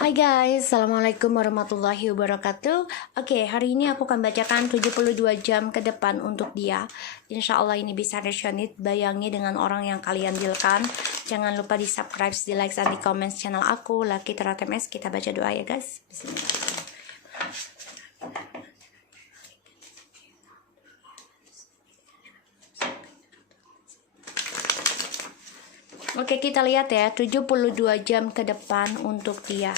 Hai guys, Assalamualaikum warahmatullahi wabarakatuh. Oke, hari ini aku akan bacakan 72 jam ke depan untuk dia. Insya Allah ini bisa resonate, bayangi dengan orang yang kalian dealkan. Jangan lupa di subscribe, di like, dan di comment channel aku, Lucky Tarot MS. Kita baca doa ya guys. Bismillah. Oke, kita lihat ya, 72 jam ke depan untuk dia.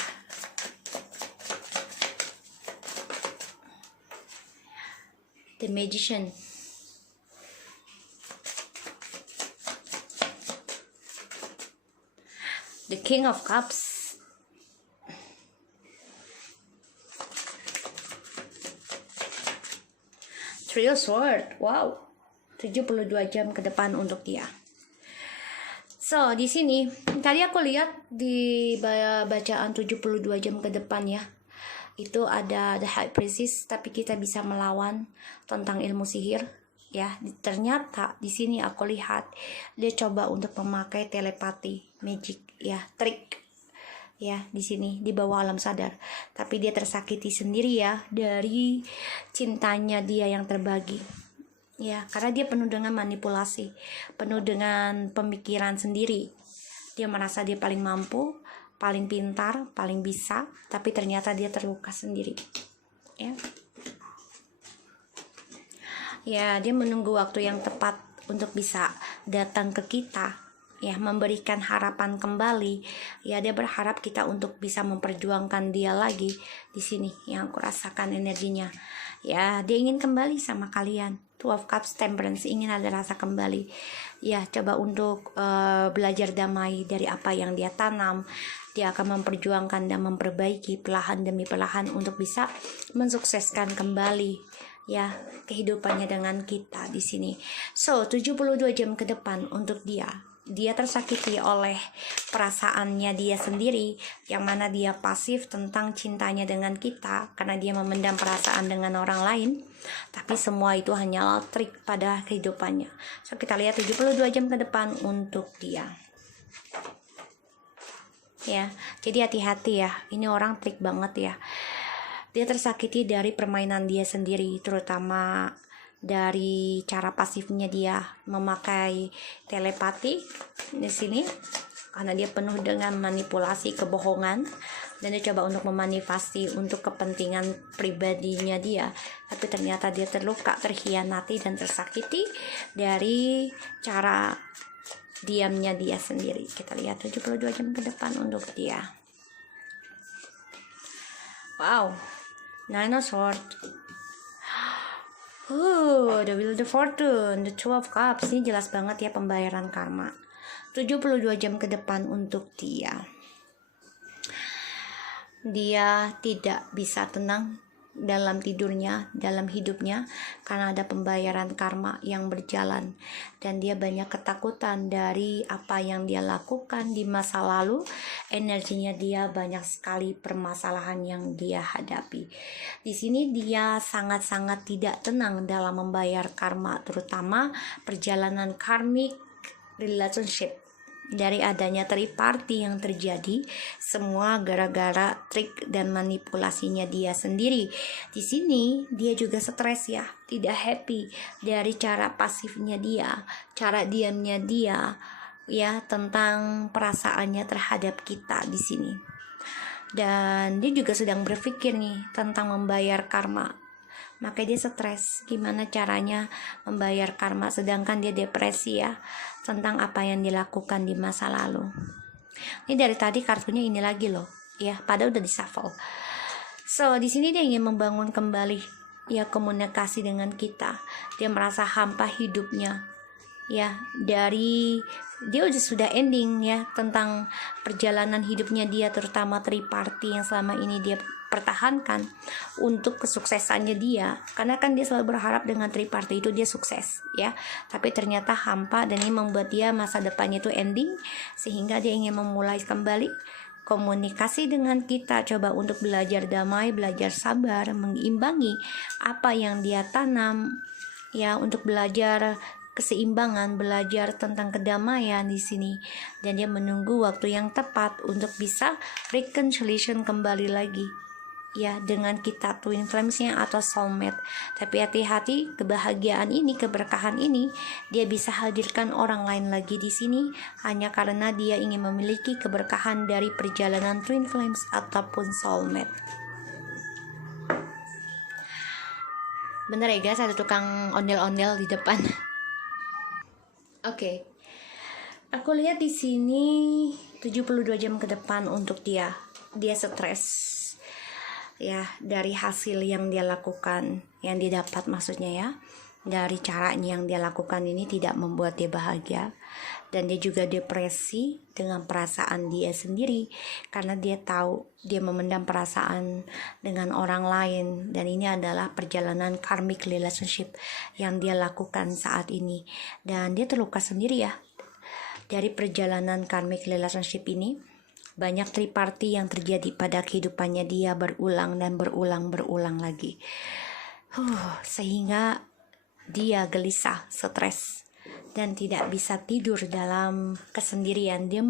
The Magician. The King of Cups. Three of Swords. Wow. 72 jam ke depan untuk dia. So, di sini tadi aku lihat di bacaan 72 jam ke depan ya. Itu ada The High Priestess, tapi kita bisa melawan tentang ilmu sihir ya. Ternyata di sini aku lihat dia coba untuk memakai telepati, magic ya, trik ya di sini di bawah alam sadar. Tapi dia tersakiti sendiri ya dari cintanya dia yang terbagi. Ya, karena dia penuh dengan manipulasi, penuh dengan pemikiran sendiri. Dia merasa dia paling mampu, paling pintar, paling bisa, tapi ternyata dia terluka sendiri. Ya, dia menunggu waktu yang tepat untuk bisa datang ke kita, ya, memberikan harapan kembali. Ya, dia berharap kita untuk bisa memperjuangkan dia lagi di sini. Yang aku rasakan energinya. Ya, dia ingin kembali sama kalian. Two of Cups, Temperance, ingin ada rasa kembali. Ya, coba untuk belajar damai dari apa yang dia tanam. Dia akan memperjuangkan dan memperbaiki perlahan demi perlahan untuk bisa mensukseskan kembali ya kehidupannya dengan kita di sini. So, 72 jam ke depan untuk dia. Dia tersakiti oleh perasaannya dia sendiri, yang mana dia pasif tentang cintanya dengan kita karena dia memendam perasaan dengan orang lain. Tapi semua itu hanyalah trik pada kehidupannya. So, kita lihat 72 jam ke depan untuk dia. Ya, jadi hati-hati ya. Ini orang trik banget ya. Dia tersakiti dari permainan dia sendiri, terutama dari cara pasifnya dia memakai telepati di sini, karena dia penuh dengan manipulasi, kebohongan, dan dia coba untuk memanifestasi untuk kepentingan pribadinya dia. Tapi ternyata dia terluka, terkhianati, dan tersakiti dari cara diamnya dia sendiri. Kita lihat 72 jam ke depan untuk dia. Wow, Nine of Swords. The Wheel of Fortune, The Two of Cups. Ini jelas banget ya pembayaran karma. 72 jam ke depan untuk dia. Dia tidak bisa tenang dalam tidurnya, dalam hidupnya, karena ada pembayaran karma yang berjalan. Dan dia banyak ketakutan dari apa yang dia lakukan di masa lalu. Energinya dia banyak sekali permasalahan yang dia hadapi. Di sini dia sangat-sangat tidak tenang dalam membayar karma, terutama perjalanan karmic relationship. Dari adanya triparty yang terjadi, semua gara-gara trik dan manipulasinya dia sendiri. Di sini dia juga stres ya, tidak happy dari cara pasifnya dia, cara diamnya dia ya tentang perasaannya terhadap kita di sini. Dan dia juga sedang berpikir nih tentang membayar karma. Makanya dia stres, gimana caranya membayar karma, sedangkan dia depresi ya tentang apa yang dilakukan di masa lalu. Ini dari tadi kartunya ini lagi loh, ya, padahal udah di shuffle. So, di sini dia ingin membangun kembali ya komunikasi dengan kita. Dia merasa hampa hidupnya. Ya, dari dia sudah ending ya tentang perjalanan hidupnya dia, terutama triparty yang selama ini dia pertahankan untuk kesuksesannya dia, karena kan dia selalu berharap dengan triparty itu dia sukses ya, tapi ternyata hampa, dan ini membuat dia masa depannya itu ending, sehingga dia ingin memulai kembali komunikasi dengan kita, coba untuk belajar damai, belajar sabar, mengimbangi apa yang dia tanam ya, untuk belajar keseimbangan, belajar tentang kedamaian di sini, dan dia menunggu waktu yang tepat untuk bisa reconciliation kembali lagi ya dengan kita twin flamesnya atau soulmate. Tapi hati-hati, kebahagiaan ini, keberkahan ini dia bisa hadirkan orang lain lagi di sini hanya karena dia ingin memiliki keberkahan dari perjalanan twin flames ataupun soulmate. Bener ya guys, ada tukang ondel-ondel di depan. Oke. Aku lihat di sini 72 jam ke depan untuk dia. Dia stres ya dari hasil yang dia lakukan, yang didapat maksudnya ya, dari caranya yang dia lakukan ini tidak membuat dia bahagia, dan dia juga depresi dengan perasaan dia sendiri karena dia tahu dia memendam perasaan dengan orang lain, dan ini adalah perjalanan karmic relationship yang dia lakukan saat ini, dan dia terluka sendiri ya dari perjalanan karmic relationship ini. Banyak triparty yang terjadi pada kehidupannya dia berulang dan berulang lagi. Sehingga dia gelisah, stres, dan tidak bisa tidur dalam kesendirian. Dia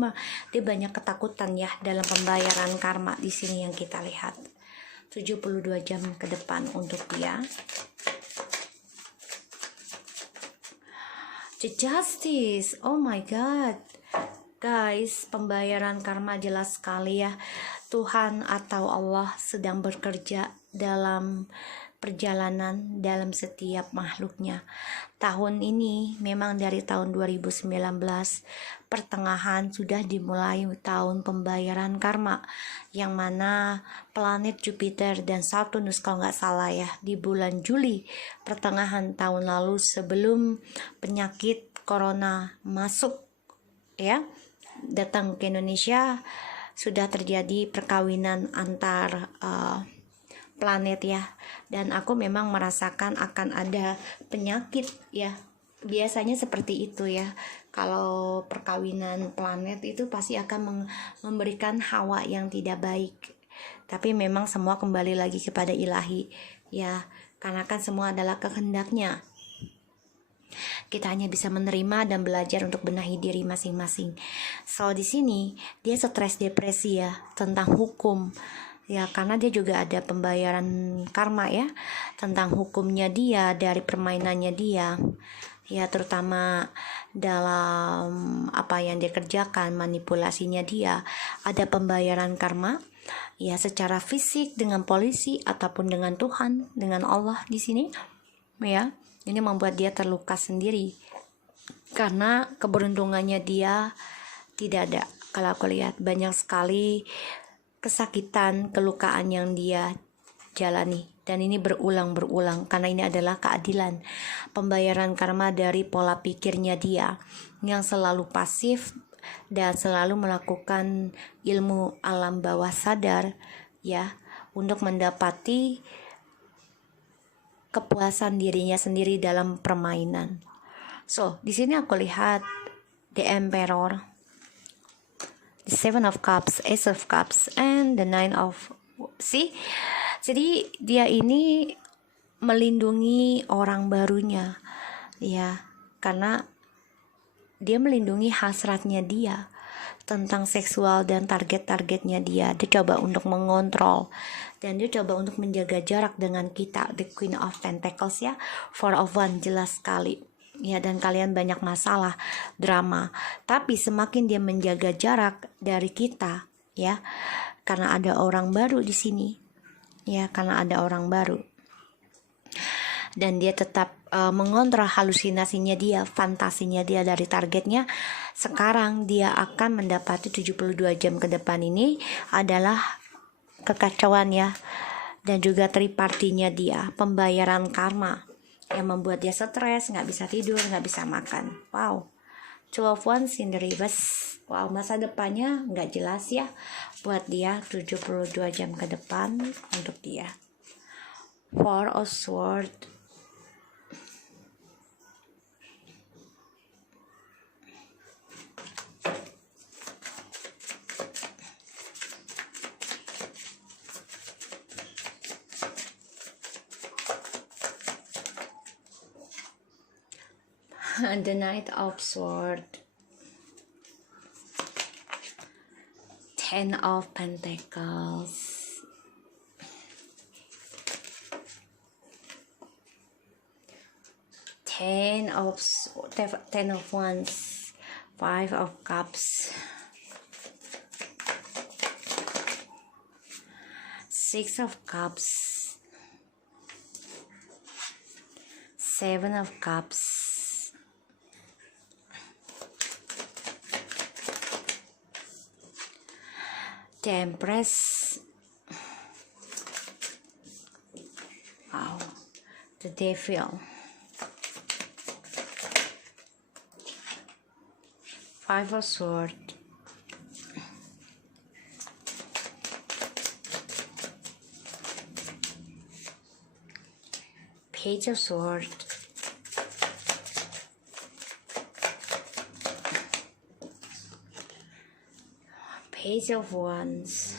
banyak ketakutan ya dalam pembayaran karma di sini yang kita lihat. 72 jam ke depan untuk dia. The Justice, oh my god. Guys, pembayaran karma jelas sekali ya. Tuhan atau Allah sedang bekerja dalam perjalanan dalam setiap makhluknya. Tahun ini memang dari tahun 2019 pertengahan sudah dimulai tahun pembayaran karma, yang mana planet Jupiter dan Saturnus kalau nggak salah ya di bulan Juli pertengahan tahun lalu sebelum penyakit corona masuk ya datang ke Indonesia, sudah terjadi perkawinan antar planet ya, dan aku memang merasakan akan ada penyakit ya, biasanya seperti itu ya, kalau perkawinan planet itu pasti akan memberikan hawa yang tidak baik, tapi memang semua kembali lagi kepada ilahi ya, karena kan semua adalah kehendaknya. Kita hanya bisa menerima dan belajar untuk benahi diri masing-masing. So di sini dia stres, depresi ya tentang hukum ya, karena dia juga ada pembayaran karma ya tentang hukumnya dia dari permainannya dia ya, terutama dalam apa yang dia kerjakan, manipulasinya dia, ada pembayaran karma ya secara fisik dengan polisi ataupun dengan Tuhan, dengan Allah di sini ya. Ini membuat dia terluka sendiri karena keberuntungannya dia tidak ada. Kalau aku lihat banyak sekali kesakitan, kelukaan yang dia jalani, dan ini berulang karena ini adalah keadilan. Pembayaran karma dari pola pikirnya dia yang selalu pasif dan selalu melakukan ilmu alam bawah sadar ya untuk mendapati kepuasan dirinya sendiri dalam permainan. So, di sini aku lihat the Emperor, the Seven of Cups, Ace of Cups, and the Nine of Jadi dia ini melindungi orang barunya, ya, karena dia melindungi hasratnya dia tentang seksual dan target-targetnya dia. Dia coba untuk mengontrol dan dia coba untuk menjaga jarak dengan kita, the Queen of Pentacles ya, Four of Wands jelas sekali ya, dan kalian banyak masalah, drama, tapi semakin dia menjaga jarak dari kita ya, karena ada orang baru di sini ya, karena ada orang baru, dan dia tetap mengontrol halusinasinya dia, fantasinya dia dari targetnya. Sekarang dia akan mendapati 72 jam ke depan ini adalah kekacauan ya, dan juga tripartinya dia, pembayaran karma yang membuat dia stres, gak bisa tidur, gak bisa makan. Wow, 12 Wands in the reverse. Wow, masa depannya gak jelas ya buat dia 72 jam ke depan untuk dia. Four of Swords. The Knight of Swords, Ten of Pentacles, Ten of Wands, Five of Cups, Six of Cups, Seven of Cups, the Empress, wow, the Devil, Five of Swords, Page of Swords, Page of Wands,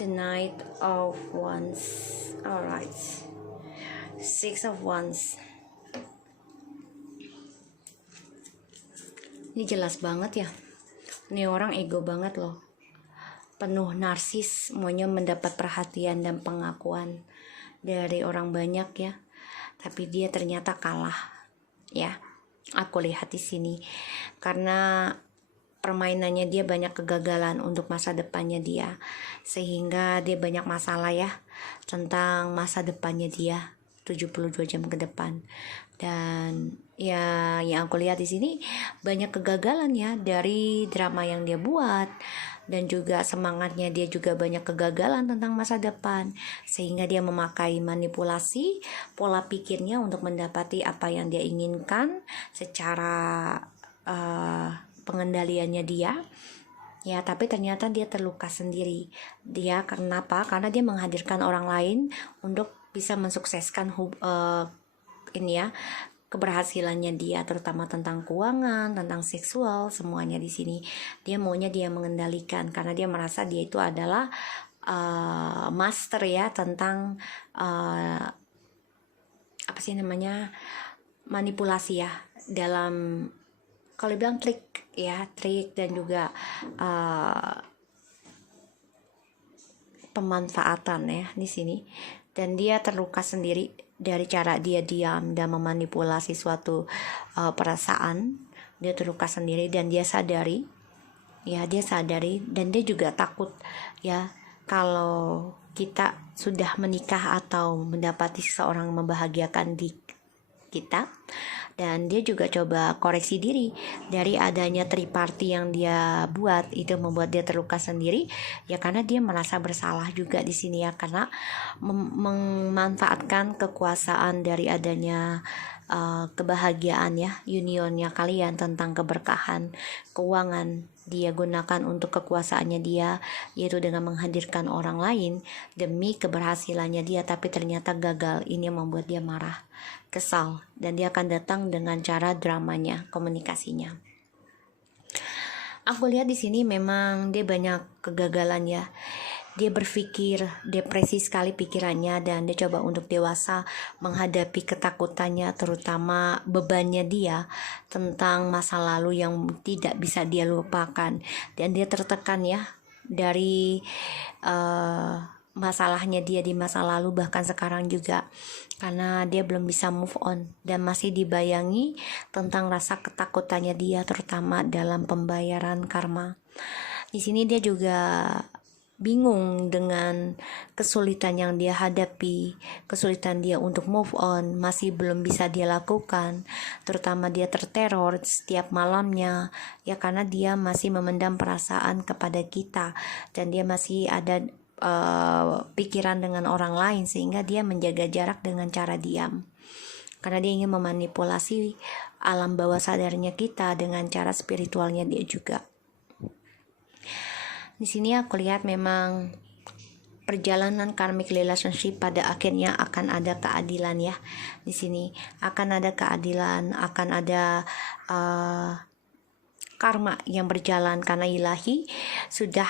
the Knight of Wands. Alright, Six of Wands. Ini jelas banget ya, ini orang ego banget loh, penuh narsis, maunya mendapat perhatian dan pengakuan dari orang banyak ya, tapi dia ternyata kalah ya. Aku lihat di sini karena permainannya dia banyak kegagalan untuk masa depannya dia, sehingga dia banyak masalah ya tentang masa depannya dia 72 jam ke depan. Dan ya yang aku lihat di sini banyak kegagalan ya dari drama yang dia buat, dan juga semangatnya dia juga banyak kegagalan tentang masa depan, sehingga dia memakai manipulasi pola pikirnya untuk mendapati apa yang dia inginkan secara pengendaliannya dia ya. Tapi ternyata dia terluka sendiri. Dia kenapa? Karena dia menghadirkan orang lain untuk bisa mensukseskan ini ya, keberhasilannya dia, terutama tentang keuangan, tentang seksual, semuanya di sini. Dia maunya dia mengendalikan karena dia merasa dia itu adalah master ya tentang apa sih namanya, manipulasi ya, dalam kalau bilang trik ya, trik dan juga pemanfaatan ya di sini. Dan dia terluka sendiri dari cara dia diam dan memanipulasi suatu perasaan. Dia terluka sendiri dan dia sadari ya, dia sadari, dan dia juga takut ya kalau kita sudah menikah atau mendapati seseorang membahagiakan di kita. Dan dia juga coba koreksi diri dari adanya triparty yang dia buat, itu membuat dia terluka sendiri ya, karena dia merasa bersalah juga di sini ya, karena memanfaatkan kekuasaan dari adanya kebahagiaan ya, unionnya kalian tentang keberkahan keuangan, dia gunakan untuk kekuasaannya dia, yaitu dengan menghadirkan orang lain demi keberhasilannya dia, tapi ternyata gagal. Ini membuat dia marah, kesal, dan dia akan datang dengan cara dramanya, komunikasinya. Aku lihat di sini memang dia banyak kegagalan ya. Dia berpikir depresi sekali pikirannya, dan dia coba untuk dewasa menghadapi ketakutannya, terutama bebannya dia tentang masa lalu yang tidak bisa dia lupakan. Dan dia tertekan ya dari masalahnya dia di masa lalu, bahkan sekarang juga, karena dia belum bisa move on dan masih dibayangi tentang rasa ketakutannya dia, terutama dalam pembayaran karma. Di sini dia juga bingung dengan kesulitan yang dia hadapi, kesulitan dia untuk move on masih belum bisa dia lakukan, terutama dia terteror setiap malamnya ya, karena dia masih memendam perasaan kepada kita, dan dia masih ada pikiran dengan orang lain, sehingga dia menjaga jarak dengan cara diam, karena dia ingin memanipulasi alam bawah sadarnya kita dengan cara spiritualnya dia juga. Di sini aku lihat memang perjalanan karmic relationship pada akhirnya akan ada keadilan ya. Di sini akan ada keadilan, akan ada karma yang berjalan, karena ilahi sudah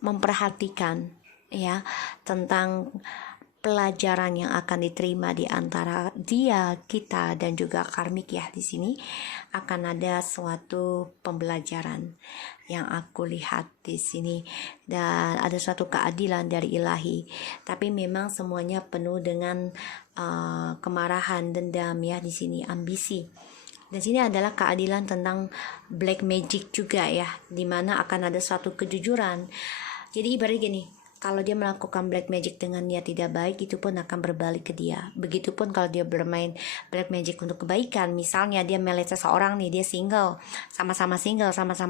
memperhatikan ya tentang pelajaran yang akan diterima di antara dia, kita, dan juga karmik ya. Di sini akan ada suatu pembelajaran yang aku lihat di sini, dan ada suatu keadilan dari ilahi. Tapi memang semuanya penuh dengan kemarahan, dendam ya, di sini ambisi. Dan sini adalah keadilan tentang black magic juga ya, dimana akan ada suatu kejujuran. Jadi ibaratnya gini, kalau dia melakukan black magic dengan niat tidak baik, itu pun akan berbalik ke dia. Begitupun kalau dia bermain black magic untuk kebaikan, misalnya dia melet seseorang nih, dia single, sama-sama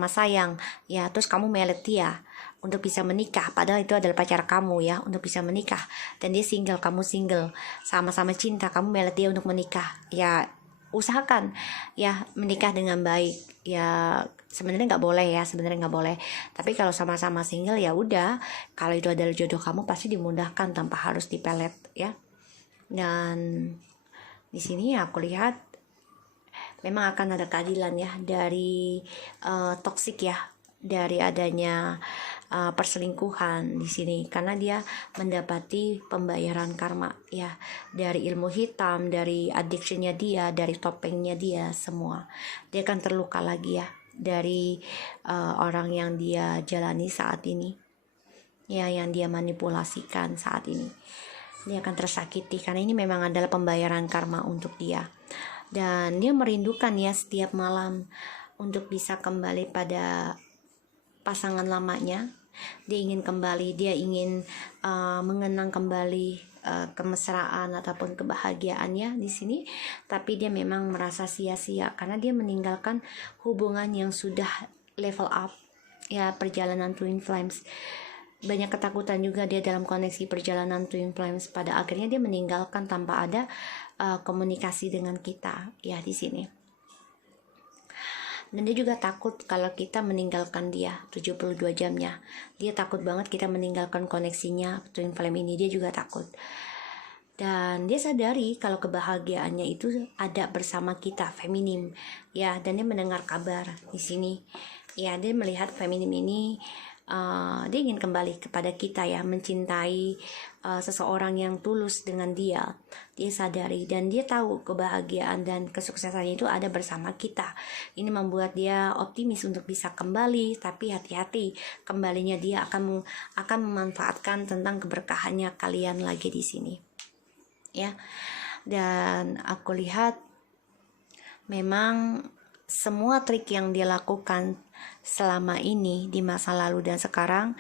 sayang, ya, terus kamu melet dia untuk bisa menikah, padahal itu adalah pacar kamu ya, untuk bisa menikah, dan dia single, kamu single, sama-sama cinta, kamu melet dia untuk menikah, ya usahakan ya menikah dengan baik ya. Sebenarnya nggak boleh, tapi kalau sama-sama single ya udah, kalau itu adalah jodoh kamu pasti dimudahkan tanpa harus dipelet ya. Dan di sini aku lihat memang akan ada keadilan ya dari toksik ya, dari adanya perselingkuhan di sini, karena dia mendapati pembayaran karma ya, dari ilmu hitam, dari addictionnya dia, dari topengnya dia, semua dia akan terluka lagi ya dari orang yang dia jalani saat ini ya, yang dia manipulasikan saat ini. Dia akan tersakiti karena ini memang adalah pembayaran karma untuk dia, dan dia merindukan ya setiap malam untuk bisa kembali pada pasangan lamanya. Dia ingin kembali, dia ingin mengenang kembali kemesraan ataupun kebahagiaannya di sini, tapi dia memang merasa sia-sia karena dia meninggalkan hubungan yang sudah level up ya, perjalanan twin flames. Banyak ketakutan juga dia dalam koneksi perjalanan twin flames, pada akhirnya dia meninggalkan tanpa ada komunikasi dengan kita ya di sini. Dan dia juga takut kalau kita meninggalkan dia 72 jamnya. Dia takut banget kita meninggalkan koneksinya twin flame ini, dia juga takut. Dan dia sadari kalau kebahagiaannya itu ada bersama kita, feminim ya, dan dia mendengar kabar di sini ya, dia melihat feminim ini dia ingin kembali kepada kita ya, mencintai seseorang yang tulus dengan dia. Dia sadari dan dia tahu kebahagiaan dan kesuksesannya itu ada bersama kita. Ini membuat dia optimis untuk bisa kembali, tapi hati-hati, kembalinya dia akan memanfaatkan tentang keberkahannya kalian lagi di sini ya. Dan aku lihat memang semua trik yang dia lakukan selama ini di masa lalu dan sekarang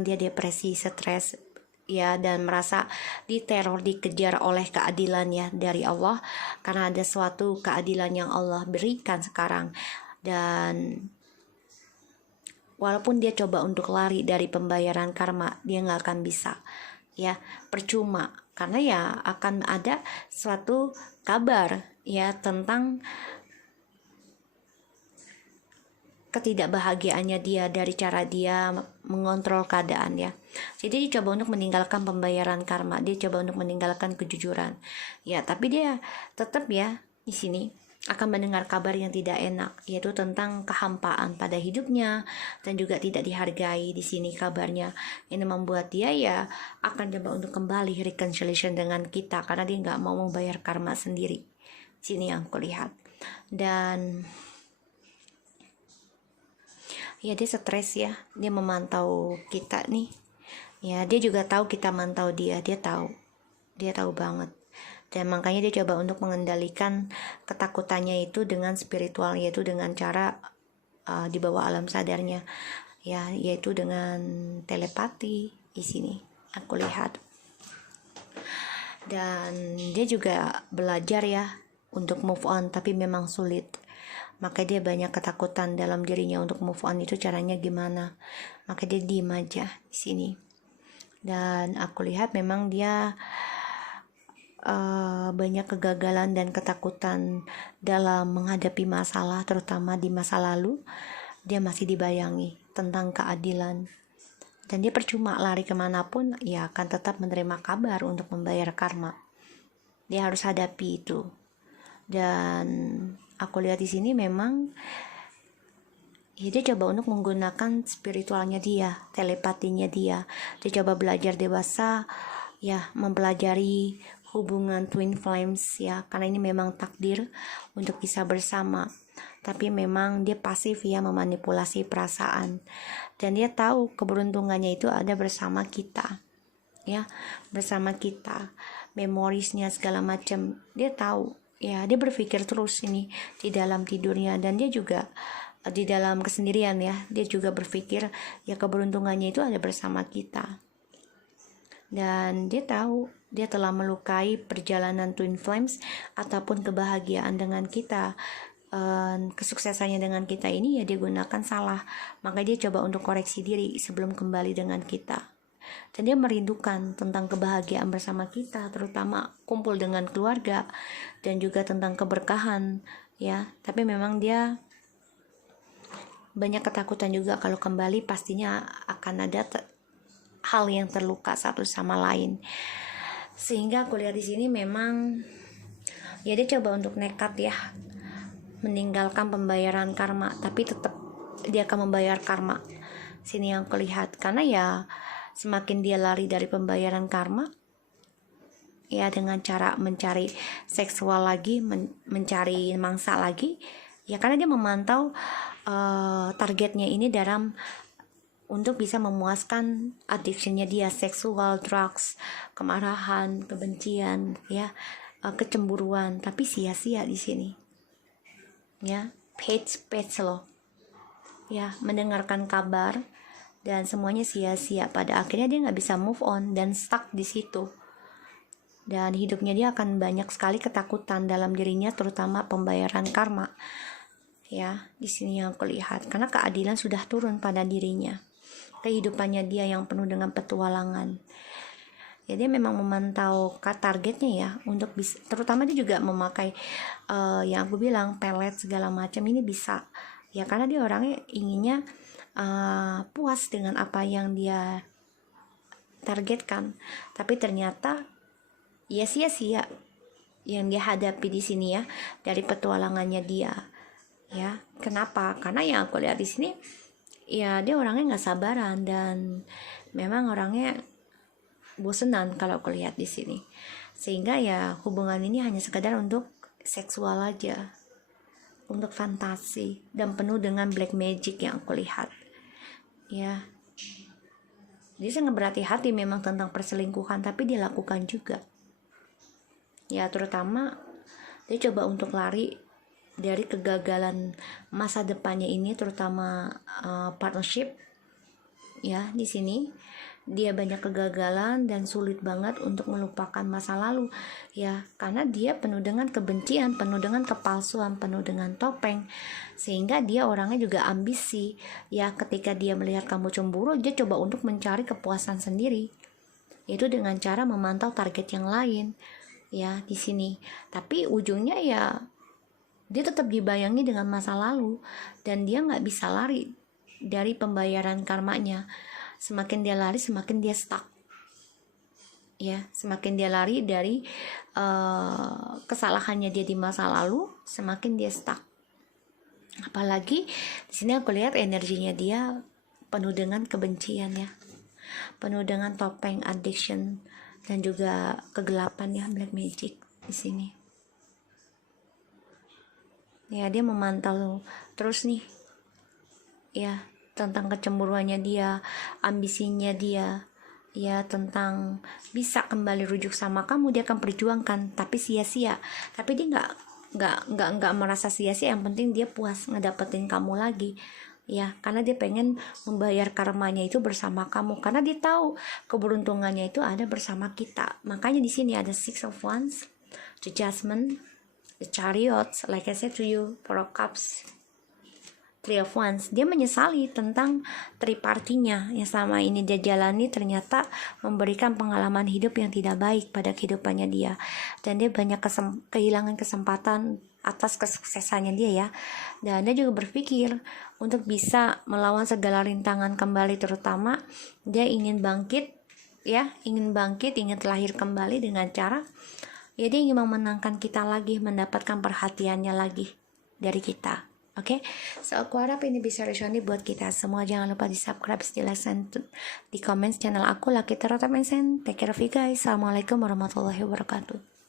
dia depresi, stres ya, dan merasa diteror, dikejar oleh keadilan ya dari Allah, karena ada suatu keadilan yang Allah berikan sekarang. Dan walaupun dia coba untuk lari dari pembayaran karma, dia nggak akan bisa ya, percuma, karena ya akan ada suatu kabar ya tentang ketidakbahagiaannya dia dari cara dia mengontrol keadaan ya. Jadi dia coba untuk meninggalkan pembayaran karma, dia coba untuk meninggalkan kejujuran ya, tapi dia tetap ya di sini akan mendengar kabar yang tidak enak, yaitu tentang kehampaan pada hidupnya dan juga tidak dihargai di sini kabarnya. Ini membuat dia ya akan coba untuk kembali reconciliation dengan kita, karena dia nggak mau membayar karma sendiri. Sini yang kulihat. Dan ya dia stres ya, dia memantau kita nih ya, dia juga tahu kita mantau dia tahu banget, dan makanya dia coba untuk mengendalikan ketakutannya itu dengan spiritual, yaitu dengan cara di bawah alam sadarnya ya, yaitu dengan telepati di sini aku lihat. Dan dia juga belajar ya untuk move on, tapi memang sulit. Maka dia banyak ketakutan dalam dirinya untuk move on, itu caranya gimana. Maka dia diem aja di sini. Dan aku lihat memang dia banyak kegagalan dan ketakutan dalam menghadapi masalah, terutama di masa lalu. Dia masih dibayangi tentang keadilan. Dan dia percuma lari kemanapun, ya akan tetap menerima kabar untuk membayar karma. Dia harus hadapi itu. Dan aku lihat di sini memang ya dia coba untuk menggunakan spiritualnya dia, telepatinya dia. Dia coba belajar dewasa ya mempelajari hubungan twin flames ya, karena ini memang takdir untuk bisa bersama. Tapi memang dia pasif ya, memanipulasi perasaan, dan dia tahu keberuntungannya itu ada bersama kita ya, bersama kita, memorisnya segala macam dia tahu ya. Dia berpikir terus ini di dalam tidurnya, dan dia juga di dalam kesendirian ya, dia juga berpikir ya keberuntungannya itu ada bersama kita. Dan dia tahu dia telah melukai perjalanan twin flames ataupun kebahagiaan dengan kita, kesuksesannya dengan kita ini ya dia gunakan salah. Maka dia coba untuk koreksi diri sebelum kembali dengan kita. Dan dia merindukan tentang kebahagiaan bersama kita, terutama kumpul dengan keluarga dan juga tentang keberkahan ya. Tapi memang dia banyak ketakutan juga kalau kembali pastinya akan ada hal yang terluka satu sama lain. Sehingga aku lihat di sini memang ya dia coba untuk nekat ya meninggalkan pembayaran karma, tapi tetap dia akan membayar karma. Sini yang aku lihat, karena ya semakin dia lari dari pembayaran karma ya dengan cara mencari seksual lagi, mencari mangsa lagi ya, karena dia memantau targetnya ini dalam untuk bisa memuaskan addictionnya dia, seksual, drugs, kemarahan, kebencian ya, kecemburuan. Tapi sia-sia di sini ya, page loh ya, mendengarkan kabar dan semuanya sia-sia. Pada akhirnya dia nggak bisa move on dan stuck di situ, dan hidupnya dia akan banyak sekali ketakutan dalam dirinya, terutama pembayaran karma ya. Di sini yang aku lihat, karena keadilan sudah turun pada dirinya, kehidupannya dia yang penuh dengan petualangan ya. Dia memang memantau targetnya ya, untuk bisa, terutama dia juga memakai yang aku bilang pelet segala macam ini bisa ya, karena dia orangnya inginnya puas dengan apa yang dia targetkan. Tapi ternyata ya sia-sia yang dia hadapi di sini ya, dari petualangannya dia ya. Kenapa? Karena yang aku lihat di sini ya dia orangnya nggak sabaran, dan memang orangnya bosenan kalau aku lihat di sini. Sehingga ya hubungan ini hanya sekedar untuk seksual aja, untuk fantasi, dan penuh dengan black magic yang aku lihat ya. Dia sangat berhati-hati memang tentang perselingkuhan, tapi dia lakukan juga ya. Terutama dia coba untuk lari dari kegagalan masa depannya ini, terutama partnership ya. Di sini dia banyak kegagalan dan sulit banget untuk melupakan masa lalu ya, karena dia penuh dengan kebencian, penuh dengan kepalsuan, penuh dengan topeng. Sehingga dia orangnya juga ambisi ya. Ketika dia melihat kamu cemburu, dia coba untuk mencari kepuasan sendiri, itu dengan cara memantau target yang lain ya di sini. Tapi ujungnya ya dia tetap dibayangi dengan masa lalu, dan dia nggak bisa lari dari pembayaran karmanya. Semakin dia lari, semakin dia stuck ya. Semakin dia lari dari kesalahannya dia di masa lalu, semakin dia stuck. Apalagi di sini aku lihat energinya dia penuh dengan kebencian ya, penuh dengan topeng addiction dan juga kegelapan ya, black magic di sini. Ya dia memantau terus nih ya, tentang kecemburuannya dia, ambisinya dia ya, tentang bisa kembali rujuk sama kamu. Dia akan perjuangkan, tapi sia-sia. Tapi dia nggak merasa sia-sia. Yang penting dia puas ngedapetin kamu lagi ya, karena dia pengen membayar karmanya itu bersama kamu, karena dia tahu keberuntungannya itu ada bersama kita. Makanya di sini ada Six of Wands, the Judgment, the Chariot, like I said to you, Four of Cups, Three of Wands. Dia menyesali tentang tripartinya yang selama ini dia jalani, ternyata memberikan pengalaman hidup yang tidak baik pada kehidupannya dia, dan dia banyak kehilangan kesempatan atas kesuksesannya dia ya. Dan dia juga berpikir untuk bisa melawan segala rintangan kembali, terutama dia ingin bangkit ya, ingin lahir kembali dengan cara ya dia ingin memenangkan kita lagi, mendapatkan perhatiannya lagi dari kita Oke, so aku harap ini bisa resonate buat kita semua. Jangan lupa di subscribe, di like, dan di comment channel aku Lucky Tarot Mindset. Take care of you guys. Assalamualaikum warahmatullahi wabarakatuh.